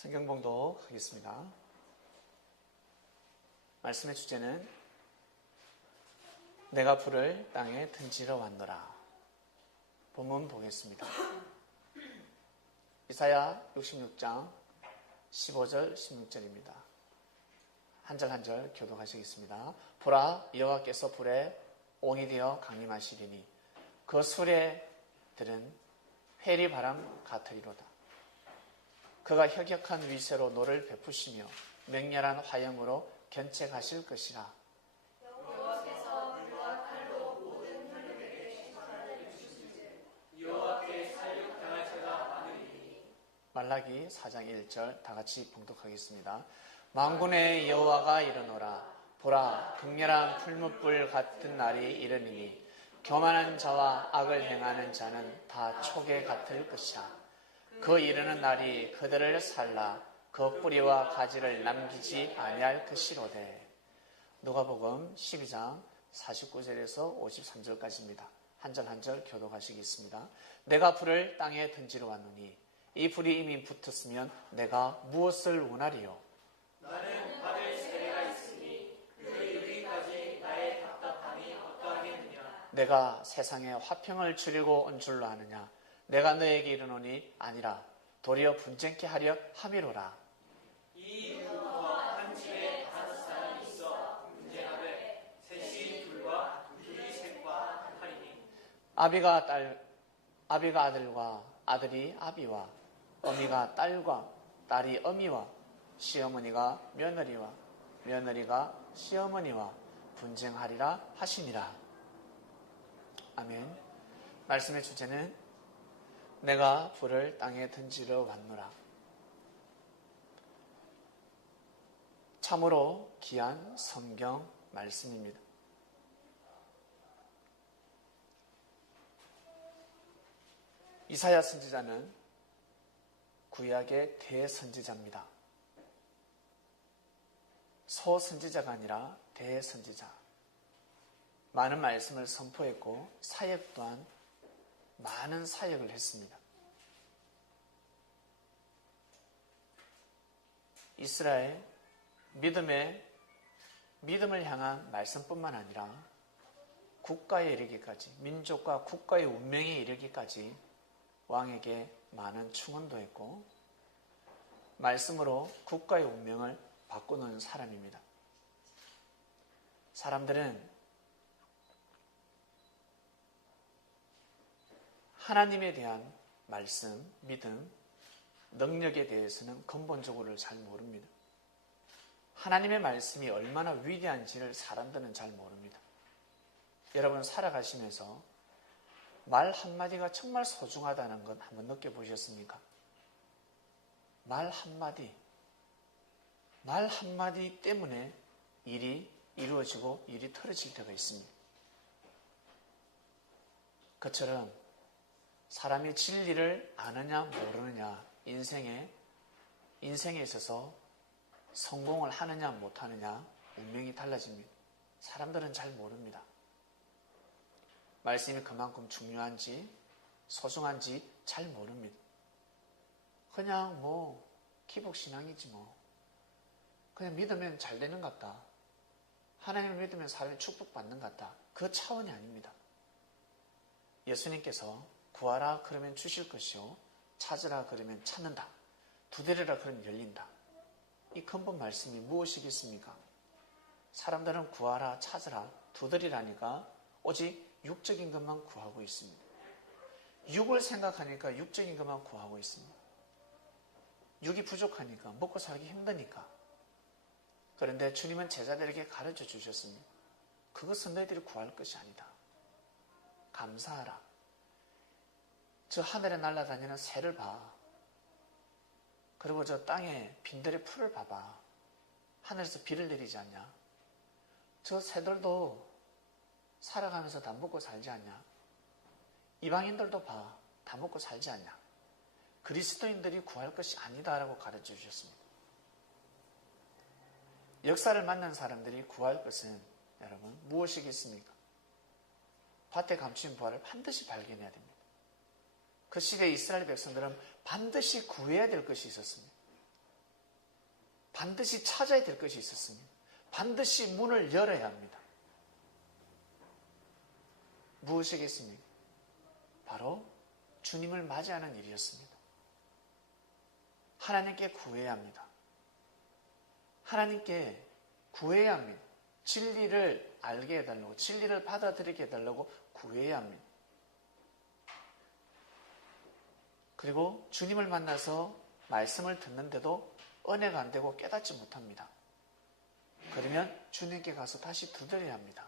성경 봉독하겠습니다. 말씀의 주제는 내가 불을 땅에 던지러 왔노라. 본문 보겠습니다. 이사야 66장 15절 16절입니다. 한 절 한 절 교독하시겠습니다. 보라, 여호와께서 불에 옹이 되어 강림하시리니 그 수레들은 회리바람 같으리로다. 그가 혁혁한 위세로 노를 베푸시며 맹렬한 화염으로 견책하실 것이라. 여호와께서 불과 칼로 모든 혈육에게 심판을 주시는즉 여호와께 살육당할 자가 많으리니. 말라기 4장 1절 다같이 봉독하겠습니다. 만군의 여호와가 이르노라. 보라, 극렬한 풀무불 같은 날이 이르니니 교만한 자와 악을 행하는 자는 다 촉에 같을 것이라. 그 이르는 날이 그들을 살라 그 뿌리와 가지를 남기지 아니할 것이로되. 누가복음 12장 49절에서 53절까지입니다. 한 절 한 절 교독하시겠습니다. 내가 불을 땅에 던지러 왔노니 이 불이 이미 붙었으면 내가 무엇을 원하리요? 나는 받을 세례가 있으니 그 이르기까지 나의 답답함이 어떠하겠느냐. 내가 세상에 화평을 주려고 온 줄로 아느냐? 내가 너에게 이르노니 아니라 도리어 분쟁케 하려 함이로라. 이 부부와 한 집에 5사람이 있어 분쟁하되 셋이 둘과 둘이 셋과 하리니. 아비가 아들과 아들이 아비와 어미가 딸과 딸이 어미와 시어머니가 며느리와 며느리가 시어머니와 분쟁하리라 하시니라. 아멘. 말씀의 주제는 내가 불을 땅에 던지러 왔노라. 참으로 귀한 성경 말씀입니다. 이사야 선지자는 구약의 대선지자입니다. 소선지자가 아니라 대선지자. 많은 말씀을 선포했고 사역 또한 많은 사역을 했습니다. 이스라엘 믿음을 향한 말씀뿐만 아니라 국가에 이르기까지, 민족과 국가의 운명에 이르기까지 왕에게 많은 충언도 했고 말씀으로 국가의 운명을 바꾸는 사람입니다. 사람들은 하나님에 대한 말씀, 믿음, 능력에 대해서는 근본적으로 잘 모릅니다. 하나님의 말씀이 얼마나 위대한지를 사람들은 잘 모릅니다. 여러분 살아가시면서 말 한마디가 정말 소중하다는 건 한번 느껴보셨습니까? 말 한마디 때문에 일이 이루어지고 일이 틀어질 때가 있습니다. 그처럼 사람이 진리를 아느냐 모르느냐, 인생에 있어서 성공을 하느냐 못하느냐 운명이 달라집니다. 사람들은 잘 모릅니다. 말씀이 그만큼 중요한지 소중한지 잘 모릅니다. 그냥 기복신앙이지 그냥 믿으면 잘 되는 것 같다. 하나님을 믿으면 사람이 축복받는 것 같다. 그 차원이 아닙니다. 예수님께서 구하라 그러면 주실 것이요 찾으라 그러면 찾는다. 두드리라 그러면 열린다. 이 근본 말씀이 무엇이겠습니까? 사람들은 구하라 찾으라 두드리라니까 오직 육적인 것만 구하고 있습니다. 육을 생각하니까 육적인 것만 구하고 있습니다. 육이 부족하니까 먹고 살기 힘드니까. 그런데 주님은 제자들에게 가르쳐 주셨습니다. 그것은 너희들이 구할 것이 아니다. 감사하라. 저 하늘에 날아다니는 새를 봐. 그리고 저 땅에 빈들의 풀을 봐봐. 하늘에서 비를 내리지 않냐? 저 새들도 살아가면서 다 먹고 살지 않냐? 이방인들도 봐. 다 먹고 살지 않냐? 그리스도인들이 구할 것이 아니다라고 가르쳐 주셨습니다. 역사를 만난 사람들이 구할 것은 여러분 무엇이겠습니까? 밭에 감추인 부활을 반드시 발견해야 됩니다. 그 시대의 이스라엘 백성들은 반드시 구해야 될 것이 있었습니다. 반드시 찾아야 될 것이 있었습니다. 반드시 문을 열어야 합니다. 무엇이겠습니까? 바로 주님을 맞이하는 일이었습니다. 하나님께 구해야 합니다. 하나님께 구해야 합니다. 진리를 알게 해달라고, 진리를 받아들이게 해달라고 구해야 합니다. 그리고 주님을 만나서 말씀을 듣는데도 은혜가 안 되고 깨닫지 못합니다. 그러면 주님께 가서 다시 두드려야 합니다.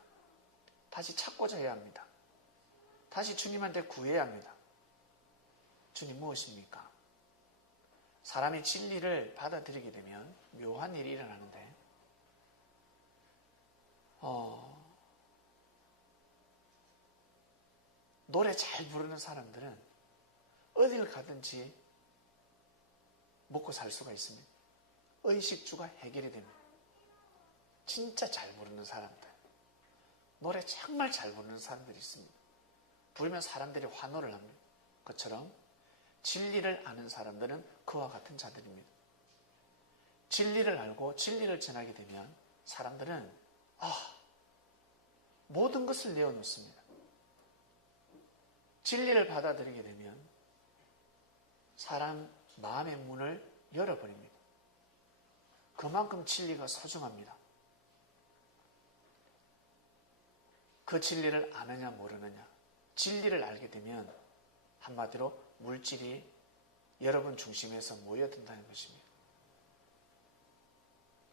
다시 찾고자 해야 합니다. 다시 주님한테 구해야 합니다. 주님 무엇입니까? 사람이 진리를 받아들이게 되면 묘한 일이 일어나는데 노래 잘 부르는 사람들은 어딜 가든지 먹고 살 수가 있습니다. 의식주가 해결이 됩니다. 진짜 잘 부르는 사람들, 노래 정말 잘 부르는 사람들이 있습니다. 부르면 사람들이 환호를 합니다. 그처럼 진리를 아는 사람들은 그와 같은 자들입니다. 진리를 알고 진리를 전하게 되면 사람들은 모든 것을 내어놓습니다. 진리를 받아들이게 되면 사람 마음의 문을 열어버립니다. 그만큼 진리가 소중합니다. 그 진리를 아느냐 모르느냐, 진리를 알게 되면 한마디로 물질이 여러분 중심에서 모여든다는 것입니다.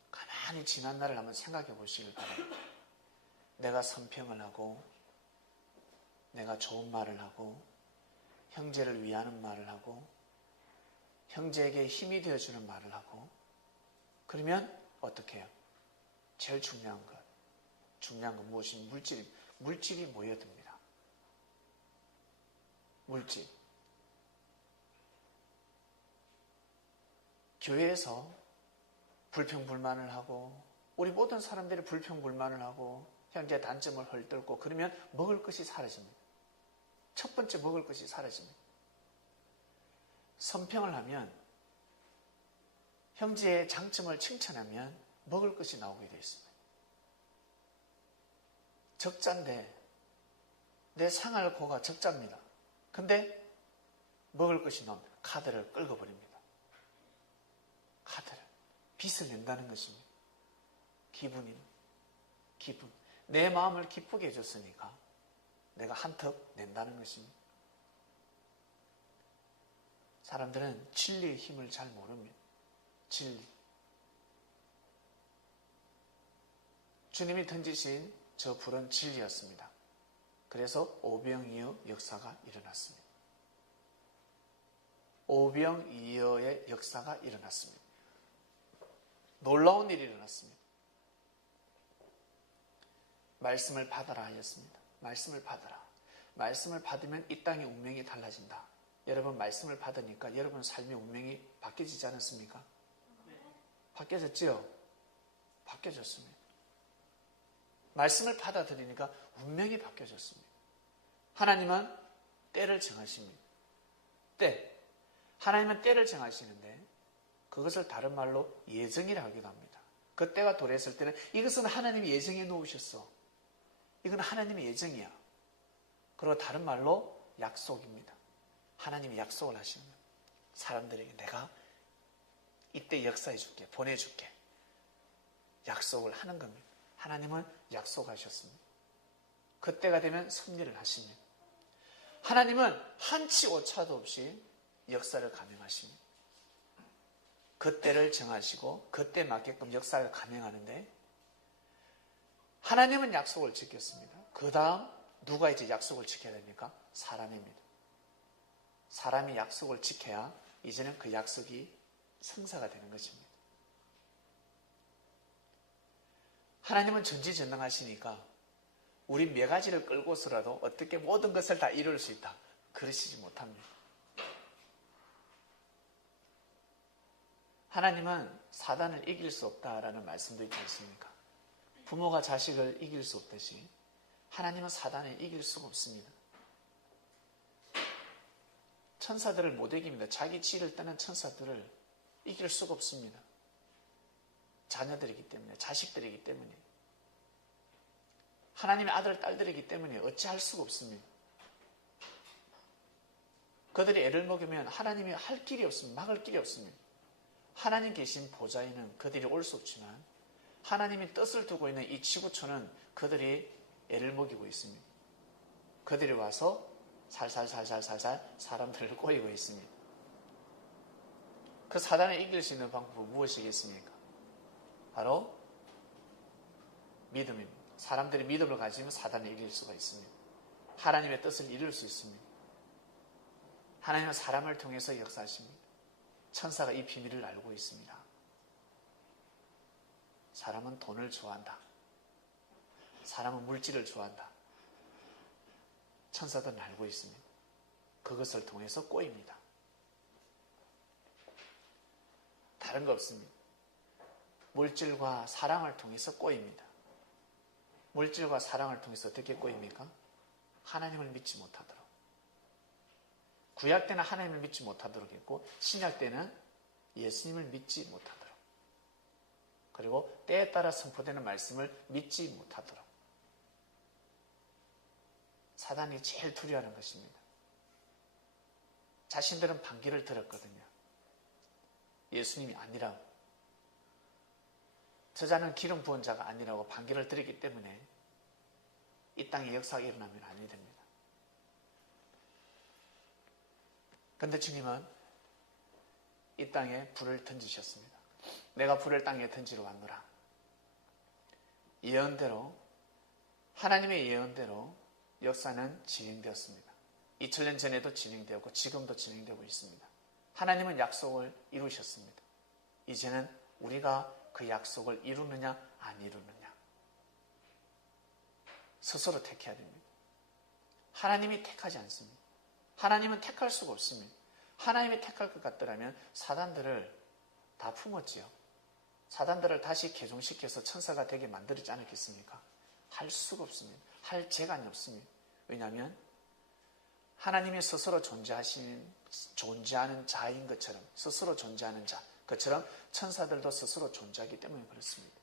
가만히 지난 날을 한번 생각해 보시길 바랍니다. 내가 선평을 하고, 내가 좋은 말을 하고, 형제를 위하는 말을 하고, 형제에게 힘이 되어주는 말을 하고, 그러면 어떻게 해요? 제일 중요한 건 무엇이냐? 물질이 모여듭니다. 물질. 교회에서 불평불만을 하고, 우리 모든 사람들이 불평불만을 하고, 형제의 단점을 헐뜯고, 그러면 먹을 것이 사라집니다. 첫 번째 먹을 것이 사라집니다. 선평을 하면, 형제의 장점을 칭찬하면 먹을 것이 나오게 되어 있습니다. 적자인데, 내 생활 고가 적자입니다. 근데 먹을 것이 나옵니다. 카드를 끌고 버립니다. 카드를. 빚을 낸다는 것입니다. 기분. 내 마음을 기쁘게 해줬으니까 내가 한턱 낸다는 것입니다. 사람들은 진리의 힘을 잘 모릅니다. 진리. 주님이 던지신 저 불은 진리였습니다. 그래서 오병이어 역사가 일어났습니다. 오병이어의 역사가 일어났습니다. 놀라운 일이 일어났습니다. 말씀을 받아라 하였습니다. 말씀을 받아라. 말씀을 받으면 이 땅의 운명이 달라진다. 여러분 말씀을 받으니까 여러분 삶의 운명이 바뀌어지지 않았습니까? 바뀌어졌지요? 바뀌어졌습니다. 말씀을 받아들이니까 운명이 바뀌어졌습니다. 하나님은 때를 정하십니다. 때. 하나님은 때를 정하시는데 그것을 다른 말로 예정이라 하기도 합니다. 그 때가 도래했을 때는 이것은 하나님이 예정해 놓으셨어. 이건 하나님의 예정이야. 그리고 다른 말로 약속입니다. 하나님이 약속을 하시는 거예요. 사람들에게 내가 이때 역사해 줄게, 보내줄게. 약속을 하는 겁니다. 하나님은 약속하셨습니다. 그때가 되면 섭리를 하십니다. 하나님은 한치 오차도 없이 역사를 감행하십니다. 그때를 정하시고 그때 맞게끔 역사를 감행하는데 하나님은 약속을 지켰습니다. 그 다음 누가 이제 약속을 지켜야 됩니까? 사람입니다. 사람이 약속을 지켜야 이제는 그 약속이 성사가 되는 것입니다. 하나님은 전지전능하시니까 우리 메가지를 끌고서라도 어떻게 모든 것을 다 이룰 수 있다. 그러시지 못합니다. 하나님은 사단을 이길 수 없다라는 말씀도 있지 않습니까? 부모가 자식을 이길 수 없듯이 하나님은 사단을 이길 수가 없습니다. 천사들을 못 이깁니다. 자기 지를 떠난 천사들을 이길 수가 없습니다. 자녀들이기 때문에, 자식들이기 때문에, 하나님의 아들, 딸들이기 때문에 어찌할 수가 없습니다. 그들이 애를 먹으면 하나님이 할 길이 없습니다. 막을 길이 없습니다. 하나님 계신 보좌에는 그들이 올 수 없지만 하나님이 뜻을 두고 있는 이 지구촌은 그들이 애를 먹이고 있습니다. 그들이 와서 살살살살살살 사람들을 꼬이고 있습니다. 그 사단을 이길 수 있는 방법은 무엇이겠습니까? 바로 믿음입니다. 사람들이 믿음을 가지면 사단을 이길 수가 있습니다. 하나님의 뜻을 이룰 수 있습니다. 하나님은 사람을 통해서 역사하십니다. 천사가 이 비밀을 알고 있습니다. 사람은 돈을 좋아한다. 사람은 물질을 좋아한다. 천사들은 알고 있습니다. 그것을 통해서 꼬입니다. 다른 거 없습니다. 물질과 사랑을 통해서 꼬입니다. 물질과 사랑을 통해서 어떻게 꼬입니까? 하나님을 믿지 못하도록. 구약 때는 하나님을 믿지 못하도록 했고 신약 때는 예수님을 믿지 못하도록. 그리고 때에 따라 선포되는 말씀을 믿지 못하도록. 사단이 제일 두려워하는 것입니다. 자신들은 반기를 들었거든요. 예수님이 아니라고. 저자는 기름 부은 자가 아니라고 반기를 들었기 때문에 이 땅에 역사가 일어나면 아니 됩니다. 그런데 주님은 이 땅에 불을 던지셨습니다. 내가 불을 땅에 던지러 왔노라. 예언대로, 하나님의 예언대로 역사는 진행되었습니다. 2000년 전에도 진행되었고 지금도 진행되고 있습니다. 하나님은 약속을 이루셨습니다. 이제는 우리가 그 약속을 이루느냐 안 이루느냐 스스로 택해야 됩니다. 하나님이 택하지 않습니다. 하나님은 택할 수가 없습니다. 하나님이 택할 것 같더라면 사단들을 다 품었지요. 사단들을 다시 개종시켜서 천사가 되게 만들지 않았겠습니까? 할 수가 없습니다. 할 재간이 없습니다. 왜냐하면 하나님이 스스로 존재하는 자인 것처럼, 스스로 존재하는 자 것처럼 천사들도 스스로 존재하기 때문에 그렇습니다.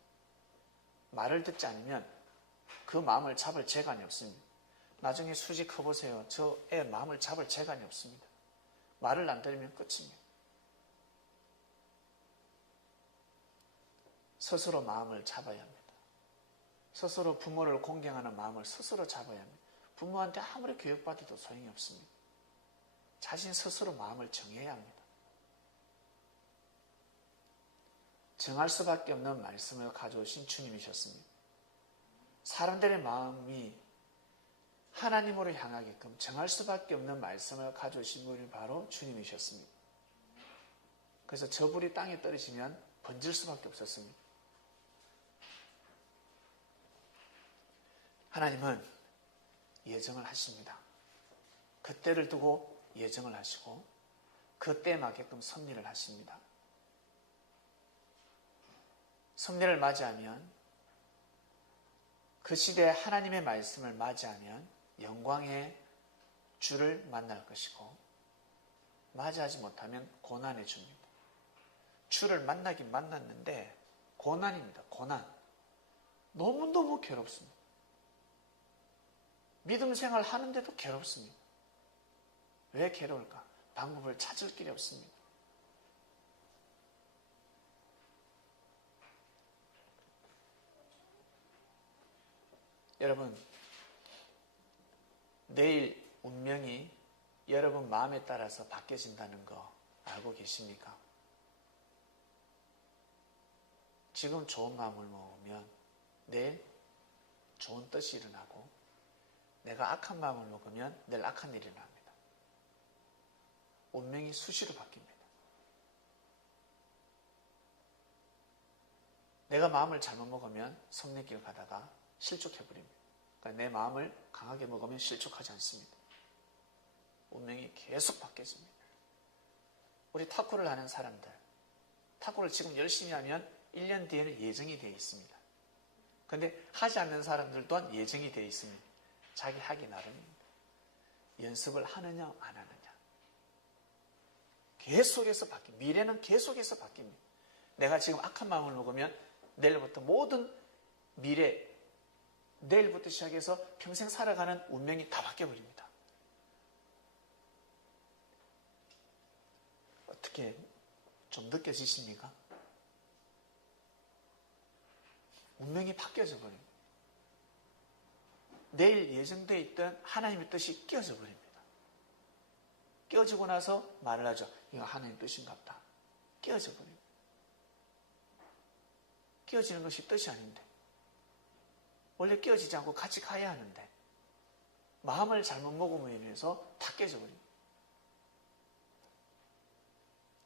말을 듣지 않으면 그 마음을 잡을 재간이 없습니다. 나중에 수지 커보세요. 저 애 마음을 잡을 재간이 없습니다. 말을 안 들으면 끝입니다. 스스로 마음을 잡아야 합니다. 스스로 부모를 공경하는 마음을 스스로 잡아야 합니다. 부모한테 아무리 교육받아도 소용이 없습니다. 자신 스스로 마음을 정해야 합니다. 정할 수밖에 없는 말씀을 가져오신 주님이셨습니다. 사람들의 마음이 하나님으로 향하게끔 정할 수밖에 없는 말씀을 가져오신 분이 바로 주님이셨습니다. 그래서 저 불이 땅에 떨어지면 번질 수밖에 없었습니다. 하나님은 예정을 하십니다. 그때를 두고 예정을 하시고 그때에 맞게끔 섭리를 하십니다. 섭리를 맞이하면 그 시대에 하나님의 말씀을 맞이하면 영광의 주를 만날 것이고 맞이하지 못하면 고난의 주입니다. 주를 만나긴 만났는데 고난입니다. 고난. 너무너무 괴롭습니다. 믿음 생활 하는데도 괴롭습니다. 왜 괴로울까? 방법을 찾을 길이 없습니다. 여러분, 내일 운명이 여러분 마음에 따라서 바뀌어진다는 거 알고 계십니까? 지금 좋은 마음을 먹으면 내일 좋은 뜻이 일어나고 내가 악한 마음을 먹으면 내일 악한 일이 일어납니다. 운명이 수시로 바뀝니다. 내가 마음을 잘못 먹으면 섭리길 가다가 실족해버립니다. 그러니까 내 마음을 강하게 먹으면 실족하지 않습니다. 운명이 계속 바뀌어집니다. 우리 탁구를 하는 사람들, 탁구를 지금 열심히 하면 1년 뒤에는 예정이 되어 있습니다. 그런데 하지 않는 사람들 또한 예정이 되어 있습니다. 자기 하기 나름입니다. 연습을 하느냐 안 하느냐. 계속해서 바뀝니다. 미래는 계속해서 바뀝니다. 내가 지금 악한 마음을 먹으면 내일부터 모든 미래, 내일부터 시작해서 평생 살아가는 운명이 다 바뀌어버립니다. 어떻게 좀 느껴지십니까? 운명이 바뀌어져 버립니다. 내일 예정되어 있던 하나님의 뜻이 끼어져 버립니다. 끼어지고 나서 말을 하죠. 이거 하나님의 뜻인갑다. 끼어져 버립니다. 끼어지는 것이 뜻이 아닌데, 원래 끼어지지 않고 같이 가야 하는데 마음을 잘못 먹음으로 인해서 다 깨져버립니다.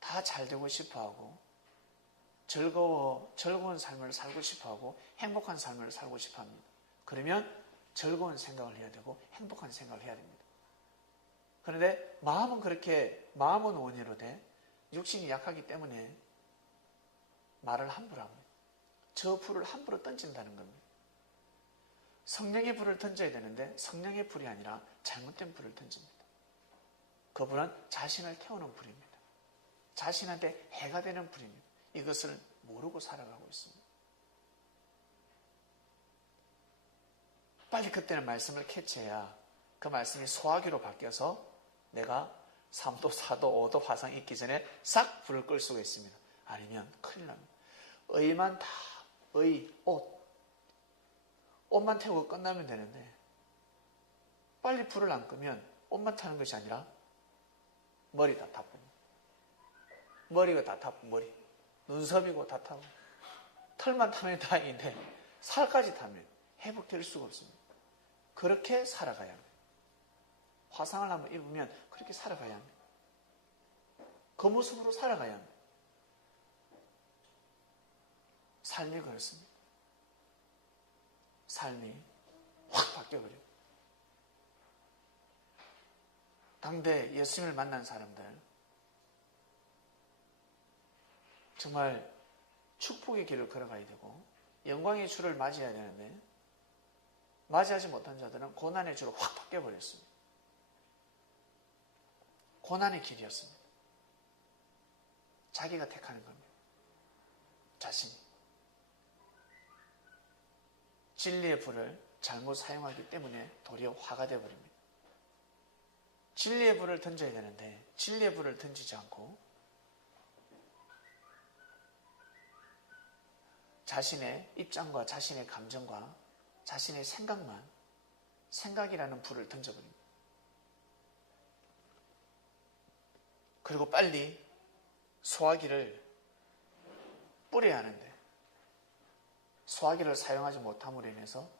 다 잘 되고 싶어하고 즐거운 삶을 살고 싶어하고 행복한 삶을 살고 싶어합니다. 그러면 즐거운 생각을 해야 되고 행복한 생각을 해야 됩니다. 그런데 마음은 원해로 돼 육신이 약하기 때문에 말을 함부로 합니다. 저 불을 함부로 던진다는 겁니다. 성령의 불을 던져야 되는데 성령의 불이 아니라 잘못된 불을 던집니다. 그 불은 자신을 태우는 불입니다. 자신한테 해가 되는 불입니다. 이것을 모르고 살아가고 있습니다. 빨리 그때는 말씀을 캐치해야 그 말씀이 소화기로 바뀌어서 내가 3도, 4도, 5도 화상 있기 전에 싹 불을 끌 수가 있습니다. 아니면 큰일 납니다. 옷만 태우고 끝나면 되는데 빨리 불을 안 끄면 옷만 타는 것이 아니라 머리 다 타고 머리가 다 타고 머리 눈썹이고 다 타고 털만 타면 다행인데 살까지 타면 회복될 수가 없습니다. 그렇게 살아가야 합니다. 화상을 한번 입으면 그렇게 살아가야 합니다. 그 모습으로 살아가야 합니다. 삶이 그렇습니다. 삶이 확 바뀌어버려요. 당대 예수님을 만난 사람들 정말 축복의 길을 걸어가야 되고 영광의 주를 맞이해야 되는데 맞이하지 못한 자들은 고난의 주로 확 바뀌어버렸습니다. 고난의 길이었습니다. 자기가 택하는 겁니다. 자신이. 진리의 불을 잘못 사용하기 때문에 도리어 화가 되어버립니다. 진리의 불을 던져야 되는데 진리의 불을 던지지 않고 자신의 입장과 자신의 감정과 자신의 생각이라는 불을 던져버립니다. 그리고 빨리 소화기를 뿌려야 하는데 소화기를 사용하지 못함으로 인해서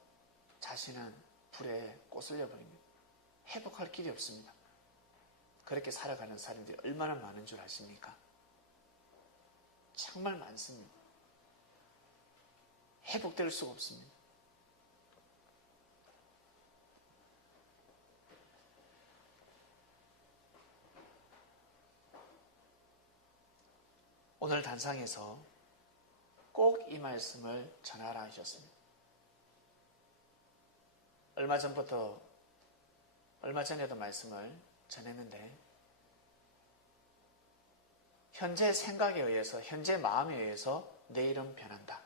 자신은 불에 꼬슬려 버립니다. 회복할 길이 없습니다. 그렇게 살아가는 사람들이 얼마나 많은 줄 아십니까? 정말 많습니다. 회복될 수가 없습니다. 오늘 단상에서 꼭 이 말씀을 전하라 하셨습니다. 얼마 전에도 말씀을 전했는데 현재 생각에 의해서 현재 마음에 의해서 내일은 변한다.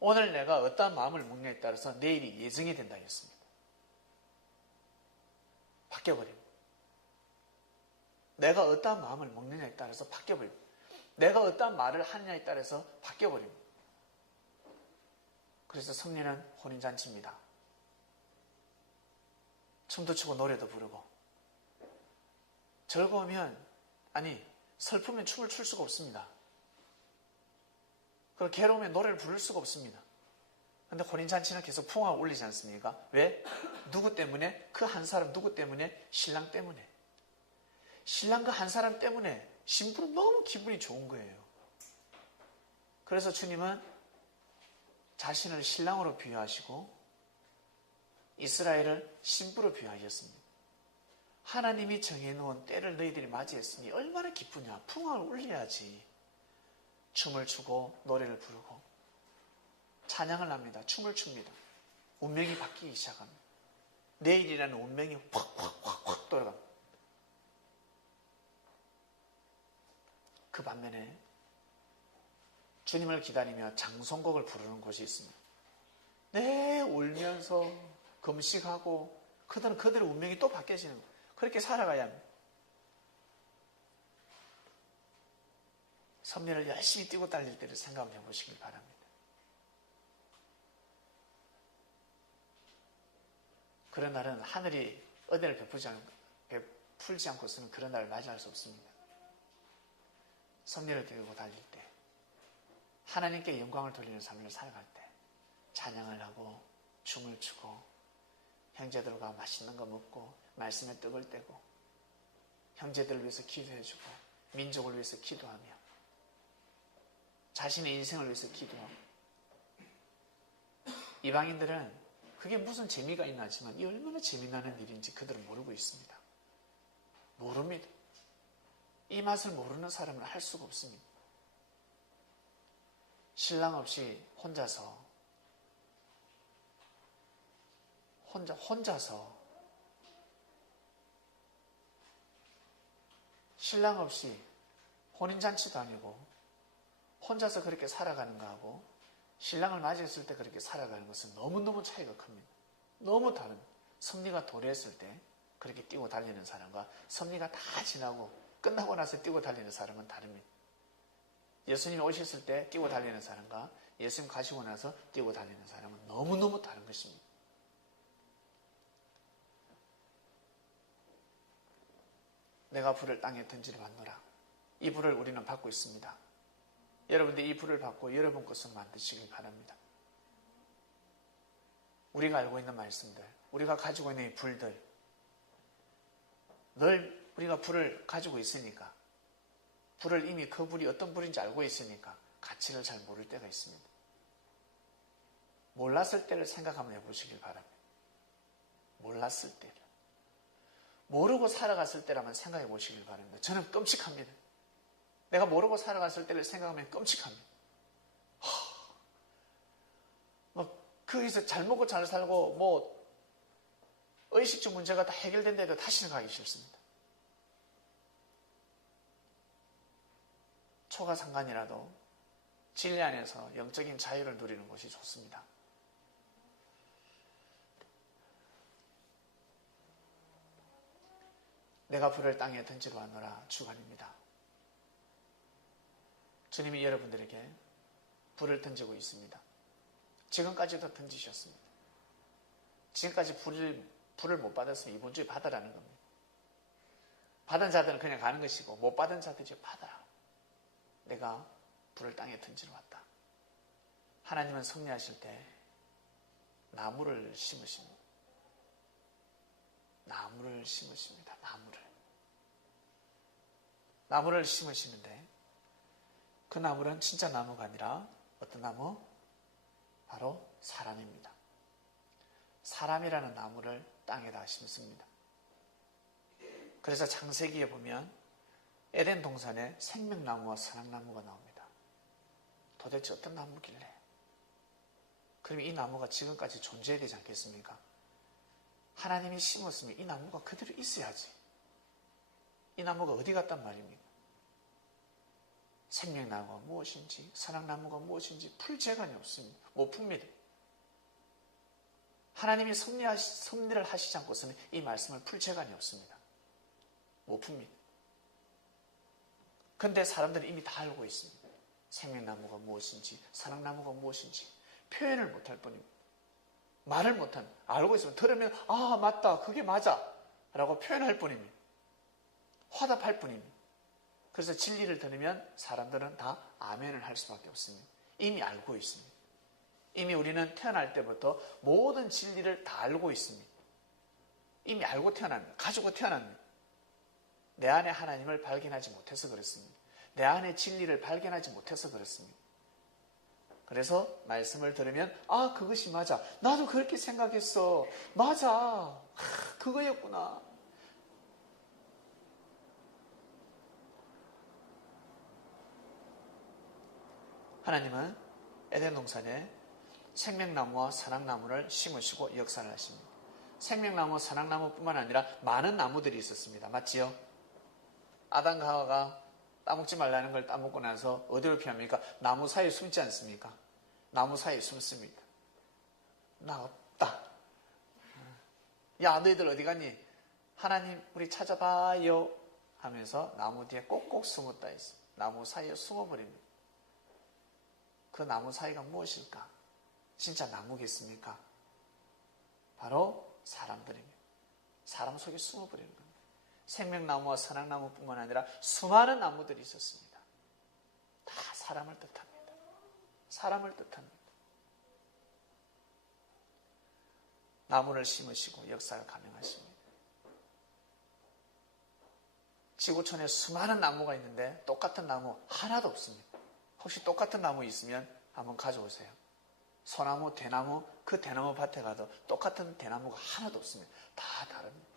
오늘 내가 어떠한 마음을 먹느냐에 따라서 내일이 예정이 된다 했습니다. 바뀌어버립니다. 내가 어떠한 마음을 먹느냐에 따라서 바뀌어버립니다. 내가 어떠한 말을 하느냐에 따라서 바뀌어버립니다. 그래서 성례는 혼인잔치입니다. 춤도 추고 노래도 부르고 슬프면 춤을 출 수가 없습니다. 그리고 괴로우면 노래를 부를 수가 없습니다. 그런데 혼인잔치는 계속 풍화가 울리지 않습니까? 왜? 누구 때문에? 그 한 사람 누구 때문에? 신랑 때문에. 신랑 그 한 사람 때문에 신부는 너무 기분이 좋은 거예요. 그래서 주님은 자신을 신랑으로 비유하시고 이스라엘을 신부로 비유하셨습니다. 하나님이 정해놓은 때를 너희들이 맞이했으니 얼마나 기쁘냐. 풍화를 울려야지. 춤을 추고 노래를 부르고 찬양을 합니다. 춤을 춥니다. 운명이 바뀌기 시작합니다. 내일이라는 운명이 확 돌아갑니다. 그 반면에 주님을 기다리며 장송곡을 부르는 곳이 있습니다. 네, 울면서 금식하고 그들의 운명이 또 바뀌어지는 거예요. 그렇게 살아가야 합니다. 섭리를 열심히 뛰고 달릴 때를 생각해 보시길 바랍니다. 그런 날은 하늘이 은혜를 베풀지 않고서는 그런 날을 맞이할 수 없습니다. 섭리를 뛰고 달릴 때, 하나님께 영광을 돌리는 삶을 살아갈 때, 찬양을 하고 춤을 추고 형제들과 맛있는 거 먹고 말씀에 떡을 떼고 형제들을 위해서 기도해주고 민족을 위해서 기도하며 자신의 인생을 위해서 기도하고, 이방인들은 그게 무슨 재미가 있나 하지만 이 얼마나 재미나는 일인지 그들은 모르고 있습니다. 모릅니다. 이 맛을 모르는 사람은 할 수가 없습니다. 신랑 없이 혼자서 신랑 없이 혼인잔치도 아니고 혼자서 그렇게 살아가는 거하고 신랑을 맞이했을 때 그렇게 살아가는 것은 너무너무 차이가 큽니다. 너무 다릅니다. 섭리가 도래했을 때 그렇게 뛰고 달리는 사람과 섭리가 다 지나고 끝나고 나서 뛰고 달리는 사람은 다릅니다. 예수님이 오셨을 때 뛰고 달리는 사람과 예수님 가시고 나서 뛰고 달리는 사람은 너무너무 다른 것입니다. 내가 불을 땅에 던지려 왔노라. 이 불을 우리는 받고 있습니다. 여러분들 이 불을 받고 여러분 것을 만드시길 바랍니다. 우리가 알고 있는 말씀들, 우리가 가지고 있는 이 불들, 늘 우리가 불을 가지고 있으니까, 불을 이미 그 불이 어떤 불인지 알고 있으니까 가치를 잘 모를 때가 있습니다. 몰랐을 때를 생각 한번 해보시길 바랍니다. 몰랐을 때를. 모르고 살아갔을 때라면 생각해 보시길 바랍니다. 저는 끔찍합니다. 내가 모르고 살아갔을 때를 생각하면 끔찍합니다. 거기서 잘 먹고 잘 살고 의식주 문제가 다 해결된데도 다시는 가기 싫습니다. 초가 상관이라도 진리 안에서 영적인 자유를 누리는 것이 좋습니다. 내가 불을 땅에 던지러 왔노라 주관입니다. 주님이 여러분들에게 불을 던지고 있습니다. 지금까지도 던지셨습니다. 지금까지 불을 못 받았으면 이번 주에 받으라는 겁니다. 받은 자들은 그냥 가는 것이고 못 받은 자들이 받아라. 내가 불을 땅에 던지러 왔다. 하나님은 섭리하실 때 나무를 심으십니다. 나무를 심으십니다. 나무를 심으시는데 그 나무는 진짜 나무가 아니라 어떤 나무? 바로 사람입니다. 사람이라는 나무를 땅에다 심습니다. 그래서 창세기에 보면 에덴 동산에 생명나무와 사랑나무가 나옵니다. 도대체 어떤 나무길래? 그럼 이 나무가 지금까지 존재해야 되지 않겠습니까? 하나님이 심었으면 이 나무가 그대로 있어야지. 이 나무가 어디 갔단 말입니까? 생명나무가 무엇인지 사랑나무가 무엇인지 풀재간이 없습니다. 못 풉니다. 하나님이 섭리를 하시지 않고서는 이 말씀을 풀재간이 없습니다. 못 풉니다. 그런데 사람들은 이미 다 알고 있습니다. 생명나무가 무엇인지 사랑나무가 무엇인지 표현을 못할 뿐입니다. 말을 못합니다. 알고 있으면 들으면 아 맞다 그게 맞아 라고 표현할 뿐입니다. 화답할 뿐입니다. 그래서 진리를 들으면 사람들은 다 아멘을 할 수밖에 없습니다. 이미 알고 있습니다. 이미 우리는 태어날 때부터 모든 진리를 다 알고 있습니다. 이미 알고 태어납니다. 가지고 태어납니다. 내 안에 하나님을 발견하지 못해서 그렇습니다. 내 안에 진리를 발견하지 못해서 그렇습니다. 그래서 말씀을 들으면 아 그것이 맞아. 나도 그렇게 생각했어. 맞아. 그거였구나. 하나님은 에덴 동산에 생명나무와 사랑나무를 심으시고 역사를 하십니다. 생명나무, 사랑나무뿐만 아니라 많은 나무들이 있었습니다. 맞지요? 아담과 하와가 따먹지 말라는 걸 따먹고 나서 어디로 피합니까? 나무 사이에 숨지 않습니까? 나무 사이에 숨습니다. 나 없다. 야, 너희들 어디 갔니? 하나님 우리 찾아봐요 하면서 나무 뒤에 꼭꼭 숨었다 했어. 나무 사이에 숨어버립니다. 그 나무 사이가 무엇일까? 진짜 나무겠습니까? 바로 사람들입니다. 사람 속에 숨어버리는 겁니다. 생명나무와 선악나무뿐만 아니라 수많은 나무들이 있었습니다. 다 사람을 뜻합니다. 사람을 뜻합니다. 나무를 심으시고 역사를 감행하십니다. 지구촌에 수많은 나무가 있는데 똑같은 나무 하나도 없습니다. 혹시 똑같은 나무 있으면 한번 가져오세요. 소나무, 대나무, 그 대나무 밭에 가도 똑같은 대나무가 하나도 없습니다. 다 다릅니다.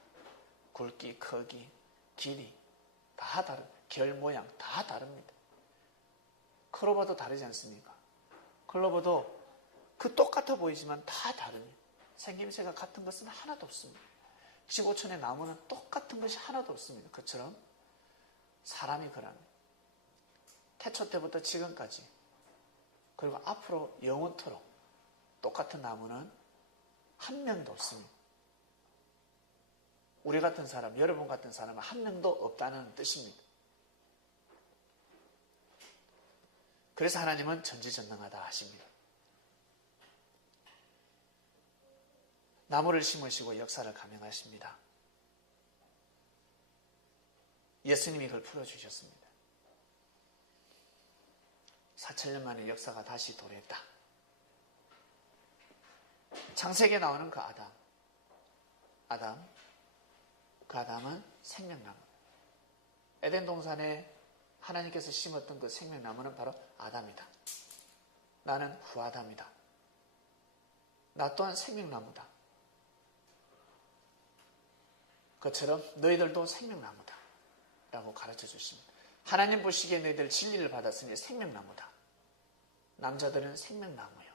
굵기, 크기, 길이 다 다릅니다. 결 모양 다 다릅니다. 클로버도 다르지 않습니까? 클로버도 그 똑같아 보이지만 다 다릅니다. 생김새가 같은 것은 하나도 없습니다. 지구촌의 나무는 똑같은 것이 하나도 없습니다. 그처럼 사람이 그럽니다. 태초 때부터 지금까지 그리고 앞으로 영원토록 똑같은 나무는 한 명도 없습니다. 우리 같은 사람, 여러분 같은 사람은 한 명도 없다는 뜻입니다. 그래서 하나님은 전지전능하다 하십니다. 나무를 심으시고 역사를 감행하십니다. 예수님이 그걸 풀어주셨습니다. 4,000년 만에 역사가 다시 도래했다. 창세기에 나오는 그 아담, 그 아담은 생명나무. 에덴 동산에 하나님께서 심었던 그 생명나무는 바로 아담이다. 나는 후아담이다. 나 또한 생명나무다. 그처럼 너희들도 생명나무다 라고 가르쳐 주십니다. 하나님 보시기에 너희들 진리를 받았으니 생명나무다. 남자들은 생명나무요,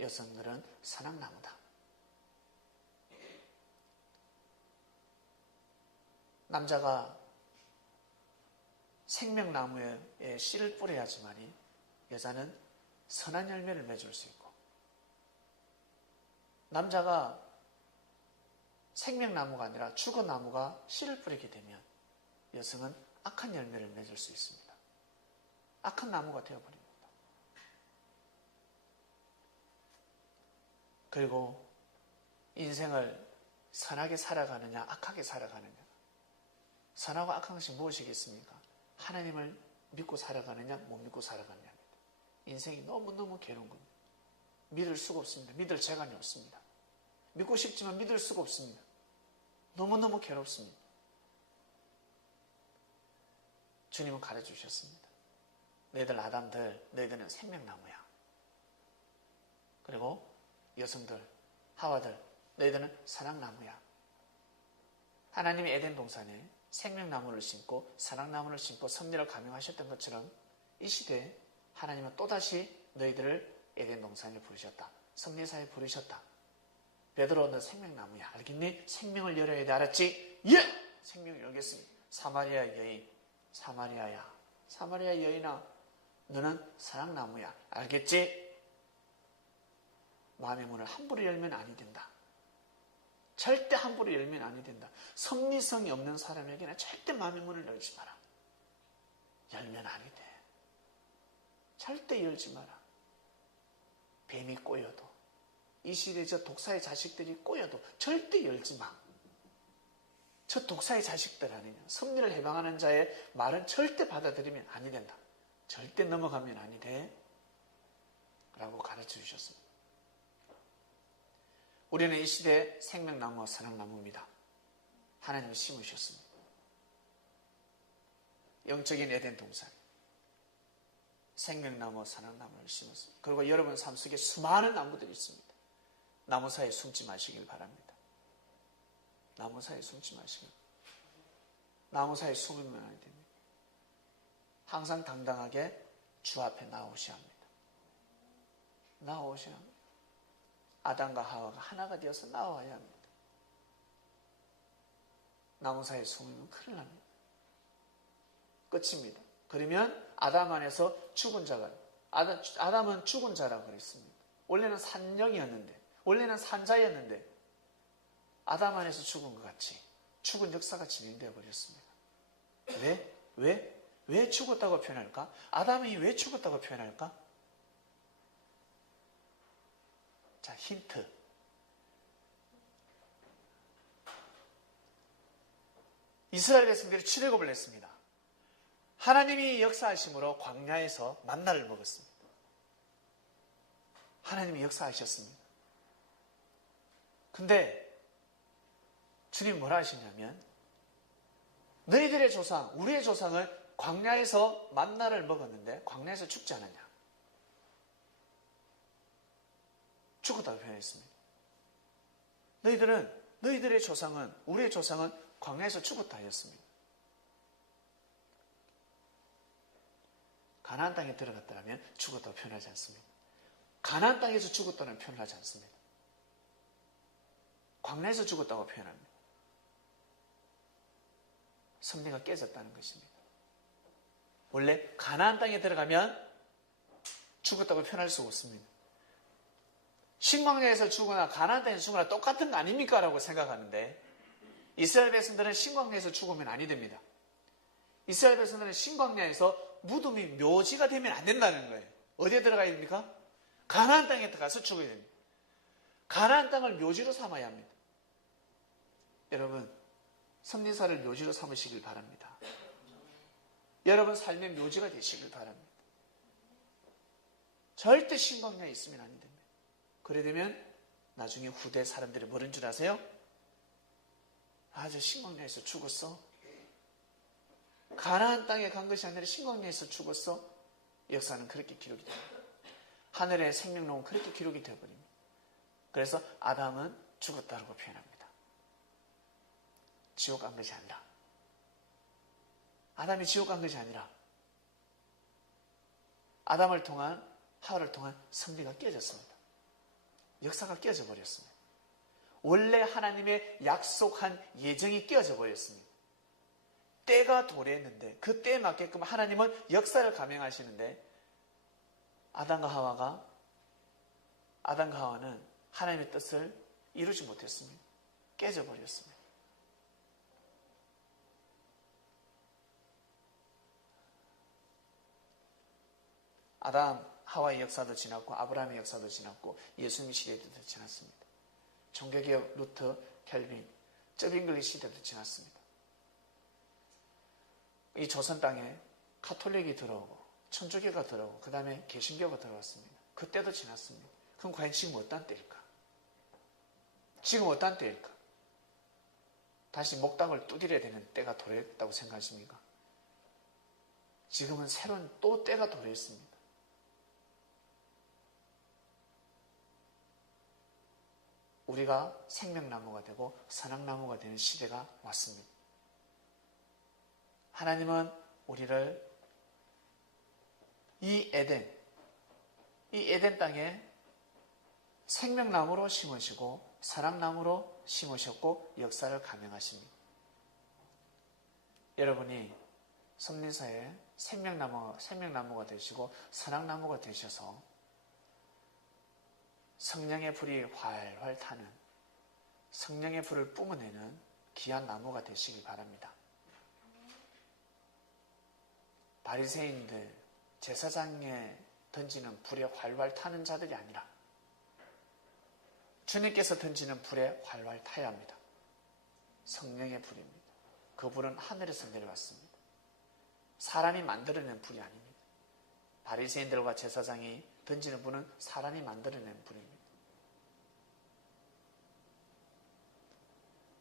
여성들은 선악나무다. 남자가 생명나무에 씨를 뿌려야지만이 여자는 선한 열매를 맺을 수 있고, 남자가 생명나무가 아니라 죽은 나무가 씨를 뿌리게 되면 여성은 악한 열매를 맺을 수 있습니다. 악한 나무가 되어버립니다. 그리고 인생을 선하게 살아가느냐 악하게 살아가느냐, 선하고 악한 것이 무엇이겠습니까? 하나님을 믿고 살아가느냐 못 믿고 살아가느냐입니다. 인생이 너무너무 괴로운 겁니다. 믿을 수가 없습니다. 믿을 재간이 없습니다. 믿고 싶지만 믿을 수가 없습니다. 너무너무 괴롭습니다. 주님은 가르쳐 주셨습니다. 너희들 아담들, 너희들은 생명나무야. 그리고 여성들, 하와들, 너희들은 선악나무야. 하나님이 에덴 동산에 생명나무를 심고 선악나무를 심고 섭리를 감행하셨던 것처럼 이 시대에 하나님은 또다시 너희들을 에덴 동산에 부르셨다. 섭리사에 부르셨다. 베드로, 너 생명나무야. 알겠니? 생명을 열어야 돼. 알았지? 예! 생명을 열겠습니다. 사마리아 여인, 사마리아야. 사마리아 여인아, 너는 선악나무야. 알겠지? 마음의 문을 함부로 열면 아니 된다. 절대 함부로 열면 아니 된다. 섭리성이 없는 사람에게는 절대 마음의 문을 열지 마라. 열면 아니 돼. 절대 열지 마라. 뱀이 꼬여도, 이 시대에 저 독사의 자식들이 꼬여도 절대 열지 마. 저 독사의 자식들 아니냐. 섭리를 해방하는 자의 말은 절대 받아들이면 아니 된다. 절대 넘어가면 아니 돼. 라고 가르쳐 주셨습니다. 우리는 이 시대에 생명나무와 선악나무입니다. 하나님이 심으셨습니다. 영적인 에덴 동산, 생명나무와 선악나무를 심었습니다. 그리고 여러분 삶 속에 수많은 나무들이 있습니다. 나무 사이에 숨지 마시길 바랍니다. 나무 사이에 숨지 마시길. 나무 사이에 숨으면 안 됩니다. 항상 당당하게 주 앞에 나오셔야 합니다. 나오셔야 합니다. 아담과 하와가 하나가 되어서 나와야 합니다. 나무 사이에 숨으면 큰일 납니다. 끝입니다. 그러면 아담 안에서 죽은 자가, 아담은 죽은 자라고 그랬습니다. 원래는 산영이었는데, 원래는 산자였는데 아담 안에서 죽은 것 같이 죽은 역사가 진행되어 버렸습니다. 왜 죽었다고 표현할까? 아담이 왜 죽었다고 표현할까? 자, 힌트. 이스라엘 백성들이 출애굽을 했습니다. 하나님이 역사하심으로 광야에서 만나를 먹었습니다. 하나님이 역사하셨습니다. 근데 주님 뭐라 하시냐면 너희들의 조상, 우리의 조상은 광야에서 만나를 먹었는데 광야에서 죽지 않았냐? 죽었다고 표현했습니다. 너희들의 조상은, 우리의 조상은 광야에서 죽었다 하였습니다. 가나안 땅에 들어갔다면 죽었다고 표현하지 않습니다. 가나안 땅에서 죽었다는 표현을 하지 않습니다. 광야에서 죽었다고 표현합니다. 섭리가 깨졌다는 것입니다. 원래 가나안 땅에 들어가면 죽었다고 표현할 수 없습니다. 신광야에서 죽거나 가나안 땅에서 죽거나 똑같은 거 아닙니까? 라고 생각하는데 이스라엘 백성들은 신광야에서 죽으면 아니 됩니다. 이스라엘 백성들은 신광야에서 무덤이 묘지가 되면 안 된다는 거예요. 어디에 들어가야 됩니까? 가나안 땅에 들어가서 죽어야 됩니다. 가나안 땅을 묘지로 삼아야 합니다. 여러분, 섭리사를 묘지로 삼으시길 바랍니다. 여러분 삶의 묘지가 되시길 바랍니다. 절대 신광야에 있으면 안 됩니다. 그래 되면 나중에 후대 사람들이 뭐라는 줄 아세요? 아, 저 신광야에서 죽었어. 가나안 땅에 간 것이 아니라 신광야에서 죽었어. 역사는 그렇게 기록이 됩니다. 하늘의 생명록은 그렇게 기록이 되어버립니다. 그래서 아담은 죽었다고 표현합니다. 지옥 간 것이 아니라, 아담이 지옥 간 것이 아니라 아담을 통한, 하와를 통한 섭리가 깨졌습니다. 역사가 깨져 버렸습니다. 원래 하나님의 약속한 예정이 깨져 버렸습니다. 때가 도래했는데 그 때에 맞게끔 하나님은 역사를 감행하시는데 아담과 하와는 하나님의 뜻을 이루지 못했습니다. 깨져 버렸습니다. 아담, 하와의 역사도 지났고 아브라함의 역사도 지났고 예수님 시대도 지났습니다. 종교개혁, 루터, 켈빈, 쩌빙글리 시대도 지났습니다. 이 조선 땅에 카톨릭이 들어오고 천주교가 들어오고 그 다음에 개신교가 들어왔습니다. 그때도 지났습니다. 그럼 과연 지금 어떤 때일까? 지금 어떤 때일까? 다시 목닥을 두드려야 되는 때가 도래했다고 생각하십니까? 지금은 새로운 또 때가 도래했습니다. 우리가 생명나무가 되고 선악나무가 되는 시대가 왔습니다. 하나님은 우리를 이 에덴 땅에 생명나무로 심으시고 선악나무로 심으셨고 역사를 감행하십니다. 여러분이 섭리사에 생명나무가 되시고 선악나무가 되셔서 성령의 불이 활활 타는, 성령의 불을 뿜어내는 귀한 나무가 되시기 바랍니다. 바리새인들, 제사장에 던지는 불에 활활 타는 자들이 아니라 주님께서 던지는 불에 활활 타야 합니다. 성령의 불입니다. 그 불은 하늘에서 내려왔습니다. 사람이 만들어낸 불이 아닙니다. 바리새인들과 제사장이 던지는 불은 사람이 만들어낸 불입니다.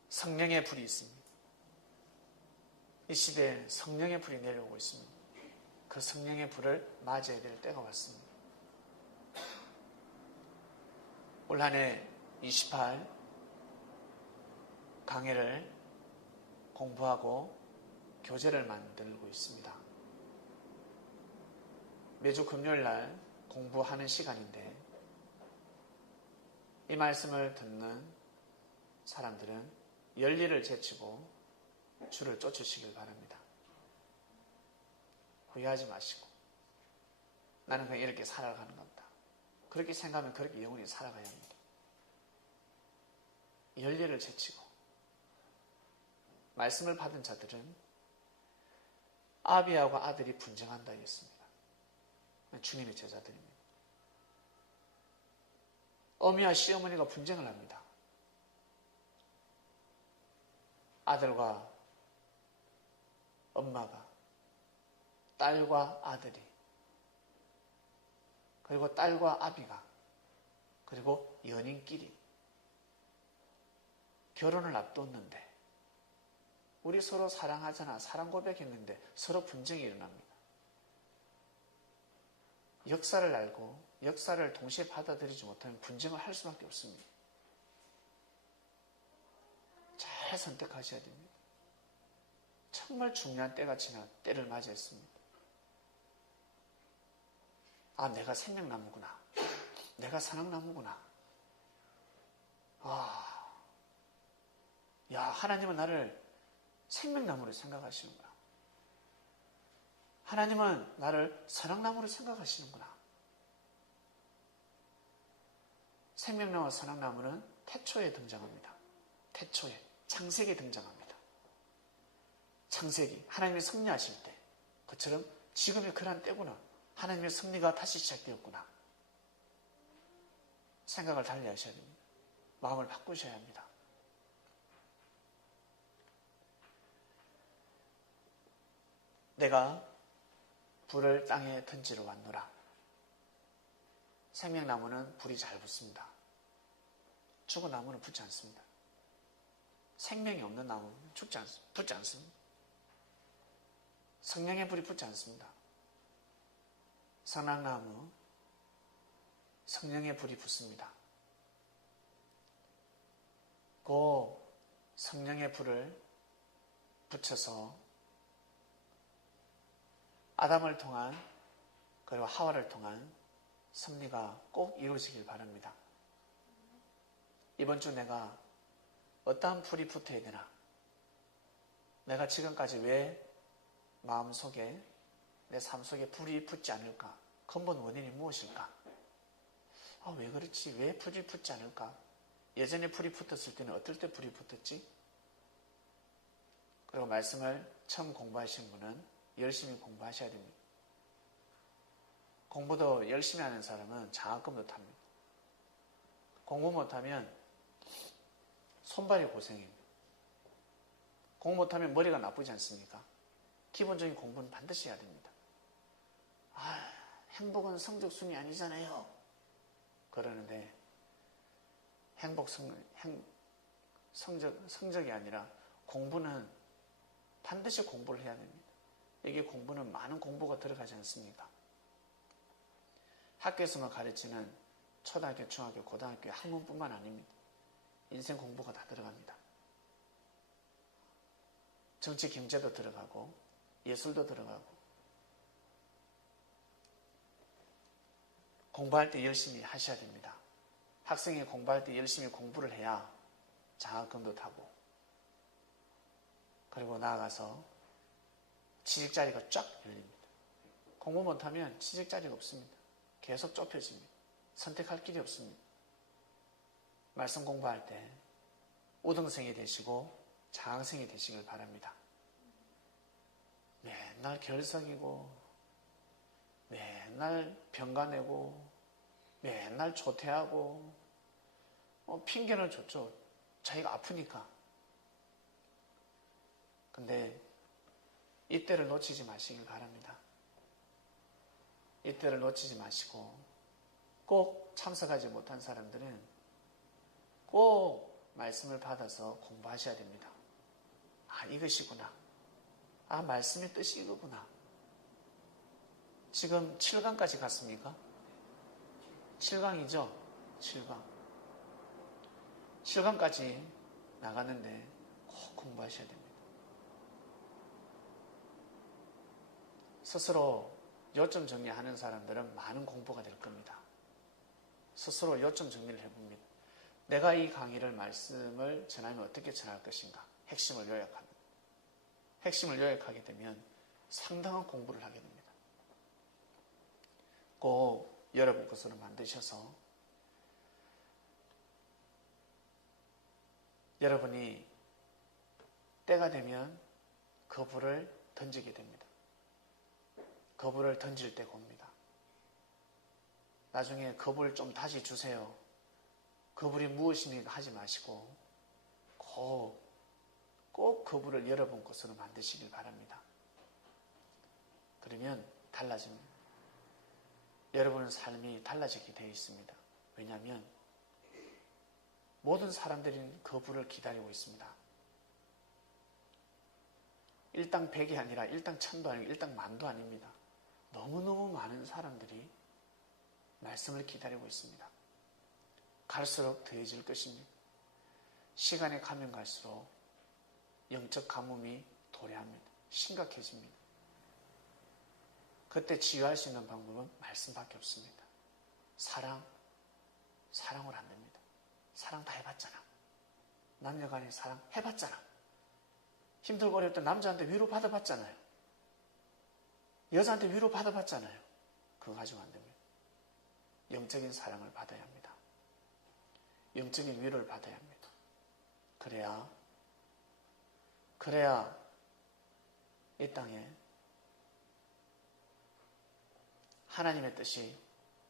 성령의 불이 있습니다. 이 시대에 성령의 불이 내려오고 있습니다. 그 성령의 불을 맞이해야 될 때가 왔습니다. 올 한 해 28 강해를 공부하고 교재를 만들고 있습니다. 매주 금요일 날 공부하는 시간인데 이 말씀을 듣는 사람들은 열리를 제치고 주를 쫓으시길 바랍니다. 후회하지 마시고 나는 그냥 이렇게 살아가는 겁니다. 그렇게 생각하면 그렇게 영원히 살아가야 합니다. 열례를 제치고 말씀을 받은 자들은 아비하고 아들이 분쟁한다 했습니다. 주님의 제자들입니다. 어미와 시어머니가 분쟁을 합니다. 아들과 엄마가, 딸과 아들이, 그리고 딸과 아비가, 그리고 연인끼리 결혼을 앞뒀는데 우리 서로 사랑하잖아, 사랑 고백했는데 서로 분쟁이 일어납니다. 역사를 알고 역사를 동시에 받아들이지 못하면 분쟁을 할 수밖에 없습니다. 잘 선택하셔야 됩니다. 정말 중요한 때가 지나 때를 맞이했습니다. 아, 내가 생명나무구나. 내가 사랑나무구나. 야, 하나님은 나를 생명나무로 생각하시는구나. 하나님은 나를 사랑나무로 생각하시는구나. 생명나무와 사랑나무는 태초에 등장합니다. 태초에, 창세기에 등장합니다. 창세기, 하나님이 섭리하실 때, 그처럼 지금이 그런 때구나. 하나님의 섭리가 다시 시작되었구나. 생각을 달리 하셔야 됩니다. 마음을 바꾸셔야 합니다. 내가 불을 땅에 던지러 왔노라. 생명나무는 불이 잘 붙습니다. 죽은 나무는 붙지 않습니다. 생명이 없는 나무는 붙지 않습니다. 성령의 불이 붙지 않습니다. 선악나무, 성령의 불이 붙습니다. 그 성령의 불을 붙여서 아담을 통한 그리고 하와를 통한 섭리가 꼭 이루어지길 바랍니다. 이번 주 내가 어떠한 불이 붙어야 되나? 내가 지금까지 왜 마음속에 내 삶 속에 불이 붙지 않을까? 근본 원인이 무엇일까? 왜 그렇지? 왜 불이 붙지 않을까? 예전에 불이 붙었을 때는 어떨 때 불이 붙었지? 그리고 말씀을 처음 공부하신 분은 열심히 공부하셔야 됩니다. 공부도 열심히 하는 사람은 장학금도 탑니다. 공부 못하면 손발이 고생입니다. 공부 못하면 머리가 나쁘지 않습니까? 기본적인 공부는 반드시 해야 됩니다. 행복은 성적순이 아니잖아요. 그러는데 성적이 아니라 공부는 반드시 공부를 해야 됩니다. 이게 공부는 많은 공부가 들어가지 않습니까? 학교에서만 가르치는 초등학교, 중학교, 고등학교 학문뿐만 아닙니다. 인생 공부가 다 들어갑니다. 정치, 경제도 들어가고 예술도 들어가고 공부할 때 열심히 하셔야 됩니다. 학생이 공부할 때 열심히 공부를 해야 장학금도 타고 그리고 나아가서 취직자리가 쫙 열립니다. 공부 못하면 취직자리가 없습니다. 계속 좁혀집니다. 선택할 길이 없습니다. 말씀 공부할 때 우등생이 되시고 장학생이 되시길 바랍니다. 맨날 결석이고 맨날 병가내고 맨날 조퇴하고 핑계를 줬죠. 자기가 아프니까. 근데 이때를 놓치지 마시길 바랍니다. 이때를 놓치지 마시고 꼭 참석하지 못한 사람들은 꼭 말씀을 받아서 공부하셔야 됩니다. 이것이구나. 말씀의 뜻이 이거구나. 지금 7강까지 갔습니까? 7강이죠? 7강. 7강까지 나갔는데 꼭 공부하셔야 됩니다. 스스로 요점 정리하는 사람들은 많은 공부가 될 겁니다. 스스로 요점 정리를 해봅니다. 내가 이 강의를 말씀을 전하면 어떻게 전할 것인가? 핵심을 요약합니다. 핵심을 요약하게 되면 상당한 공부를 하게 됩니다. 여러분 것으로 만드셔서 여러분이 때가 되면 그 불을 던지게 됩니다. 그 불을 던질 때가 옵니다. 나중에 그 불 좀 다시 주세요. 그 불이 무엇입니까? 하지 마시고 꼭 그 불을 여러분 것으로 만드시길 바랍니다. 그러면 달라집니다. 여러분의 삶이 달라지게 되어 있습니다. 왜냐하면 모든 사람들이 그 불을 기다리고 있습니다. 일당 백이 아니라 일당 천도 아니고 일당 만도 아닙니다. 너무너무 많은 사람들이 말씀을 기다리고 있습니다. 갈수록 더해질 것입니다. 시간이 가면 갈수록 영적 가뭄이 도래합니다. 심각해집니다. 그때 치유할 수 있는 방법은 말씀밖에 없습니다. 사랑으로 안 됩니다. 사랑 다 해봤잖아. 남녀간의 사랑 해봤잖아. 힘들고 어려울 때 남자한테 위로 받아봤잖아요. 여자한테 위로 받아봤잖아요. 그거 가지고 안 됩니다. 영적인 사랑을 받아야 합니다. 영적인 위로를 받아야 합니다. 그래야 이 땅에 하나님의 뜻이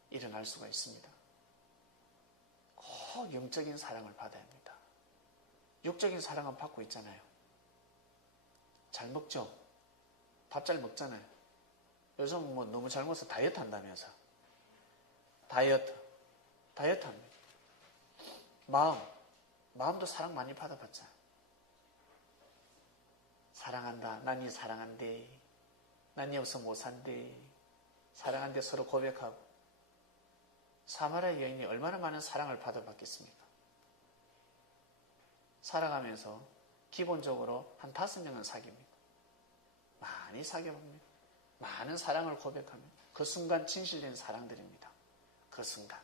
일어날 수가 있습니다. 꼭 영적인 사랑을 받아야 합니다. 육적인 사랑은 받고 있잖아요. 잘 먹죠? 밥 잘 먹잖아요. 요즘 뭐 너무 잘 먹어서 다이어트 한다면서. 다이어트 합니다. 마음도 사랑 많이 받아봤잖아요. 사랑한다. 난 니 사랑한대. 난 니 없어 못 산대. 사랑한대 서로 고백하고. 사마리아 여인이 얼마나 많은 사랑을 받아봤겠습니까? 살아가면서 기본적으로 한 5명은 사귀입니다. 많이 사귀어봅니다. 많은 사랑을 고백하며 그 순간 진실된 사랑들입니다. 그 순간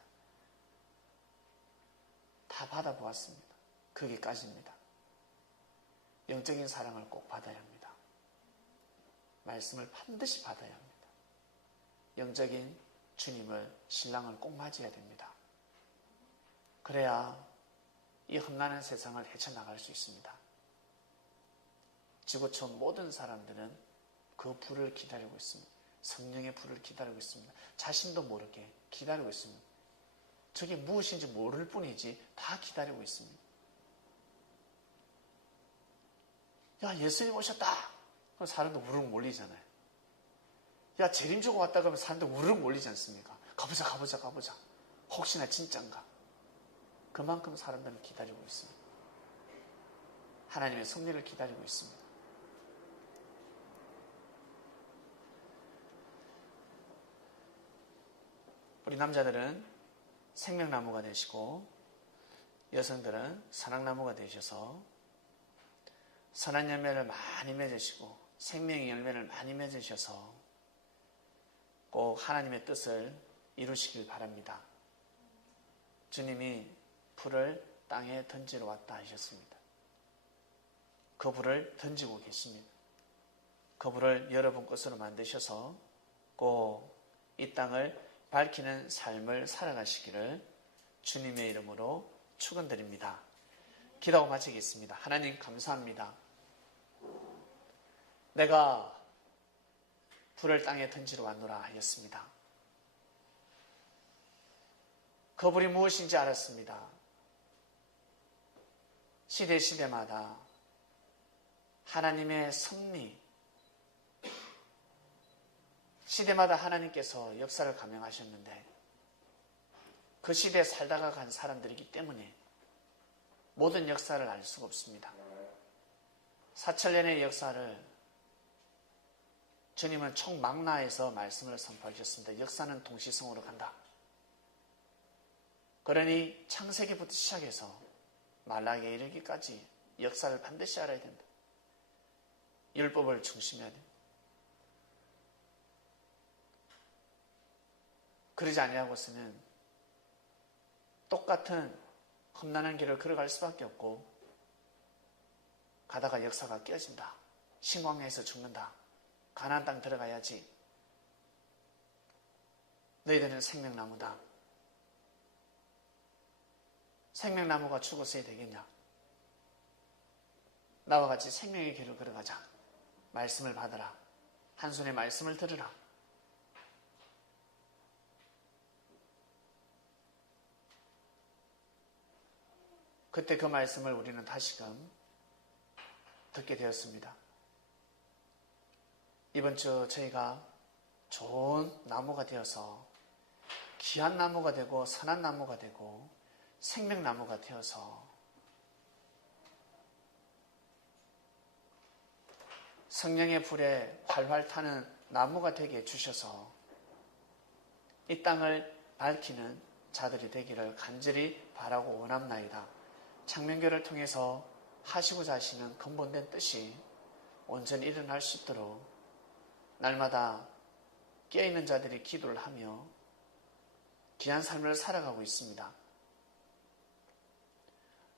다 받아보았습니다. 거기까지입니다. 영적인 사랑을 꼭 받아야 합니다. 말씀을 반드시 받아야 합니다. 영적인 주님을, 신랑을 꼭 맞이해야 됩니다. 그래야 이 험난한 세상을 헤쳐나갈 수 있습니다. 지구촌 모든 사람들은 그 불을 기다리고 있습니다. 성령의 불을 기다리고 있습니다. 자신도 모르게 기다리고 있습니다. 저게 무엇인지 모를 뿐이지 다 기다리고 있습니다. 야, 예수님 오셨다! 그럼 사람도 우르르 몰리잖아요. 야, 재림 주고 왔다 그러면 사람들 우르르 몰리지 않습니까? 가보자. 혹시나 진짠가? 그만큼 사람들은 기다리고 있습니다. 하나님의 섭리를 기다리고 있습니다. 우리 남자들은 생명나무가 되시고 여성들은 선악나무가 되셔서 선한 열매를 많이 맺으시고 생명의 열매를 많이 맺으셔서 꼭 하나님의 뜻을 이루시길 바랍니다. 주님이 불을 땅에 던지러 왔다 하셨습니다. 그 불을 던지고 계십니다. 그 불을 여러분 것으로 만드셔서 꼭 이 땅을 밝히는 삶을 살아가시기를 주님의 이름으로 축원드립니다. 기도하고 마치겠습니다. 하나님 감사합니다. 내가 불을 땅에 던지러 왔노라 하였습니다. 그 불이 무엇인지 알았습니다. 시대마다 하나님의 섭리, 시대마다 하나님께서 역사를 감행하셨는데 그 시대에 살다가 간 사람들이기 때문에 모든 역사를 알 수가 없습니다. 4천년의 역사를 주님은 총망라에서 말씀을 선포하셨습니다. 역사는 동시성으로 간다. 그러니 창세기부터 시작해서 말라기에 이르기까지 역사를 반드시 알아야 된다. 율법을 중심해야 된다. 그러지 아니하고서는 똑같은 험난한 길을 걸어갈 수밖에 없고 가다가 역사가 깨진다. 신광야에서 죽는다. 가나안 땅 들어가야지. 너희들은 생명나무다. 생명나무가 죽었어야 되겠냐? 나와 같이 생명의 길을 걸어가자. 말씀을 받으라. 한 손에 말씀을 들으라. 그때 그 말씀을 우리는 다시금 듣게 되었습니다. 이번 주 저희가 좋은 나무가 되어서 귀한 나무가 되고 선한 나무가 되고 생명나무가 되어서 성령의 불에 활활 타는 나무가 되게 해주셔서 이 땅을 밝히는 자들이 되기를 간절히 바라고 원합나이다. 창명교를 통해서 하시고자 하시는 근본된 뜻이 온전히 일어날 수 있도록 날마다 깨어있는 자들이 기도를 하며 귀한 삶을 살아가고 있습니다.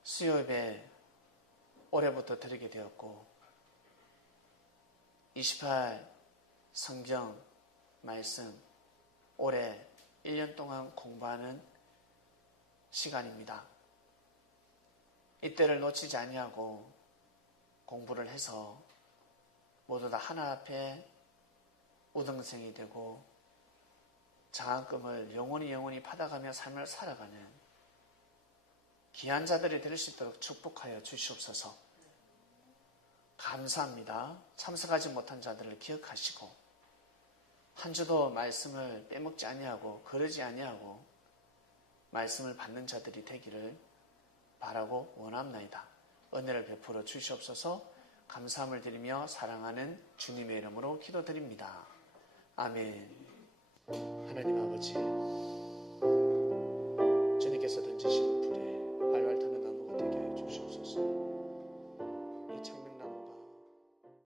수요예배 올해부터 드리게 되었고 28 성경 말씀 올해 1년 동안 공부하는 시간입니다. 이때를 놓치지 아니하고 공부를 해서 모두 다 하나 앞에 우등생이 되고 장학금을 영원히 받아가며 삶을 살아가는 귀한 자들이 될 수 있도록 축복하여 주시옵소서. 감사합니다. 참석하지 못한 자들을 기억하시고 한 주도 말씀을 빼먹지 아니하고 거르지 아니하고 말씀을 받는 자들이 되기를 바라고 원합나이다. 은혜를 베풀어 주시옵소서. 감사함을 드리며 사랑하는 주님의 이름으로 기도드립니다. 아멘.